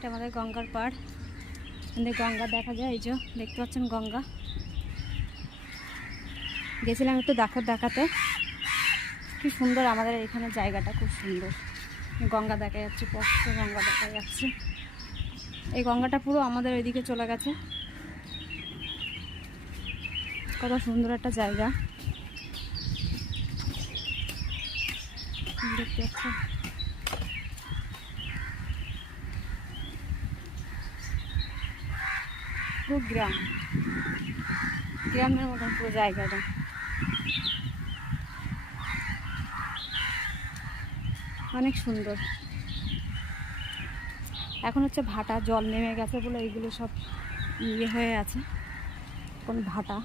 এটা আমাদের গঙ্গার পাড়, আমাদের গঙ্গা দেখা যায়। এই যে দেখতে পাচ্ছেন গঙ্গা। গেছিলাম একটু দেখাতে, কি সুন্দর আমাদের এখানে জায়গাটা, খুব সুন্দর। গঙ্গা দেখা যাচ্ছে, স্পষ্ট গঙ্গা দেখা যাচ্ছে। এই গঙ্গাটা পুরো আমাদের ওইদিকে চলে গেছে। কত সুন্দর একটা জায়গা দেখতে পাচ্ছেন। পুরো গ্রামের মতন পুরো জায়গাটা। অনেক সুন্দর। এখন হচ্ছে ভাটা, জল নেমে গেছে বলে এইগুলো সব ইয়ে হয়ে আছে, কোন ভাটা।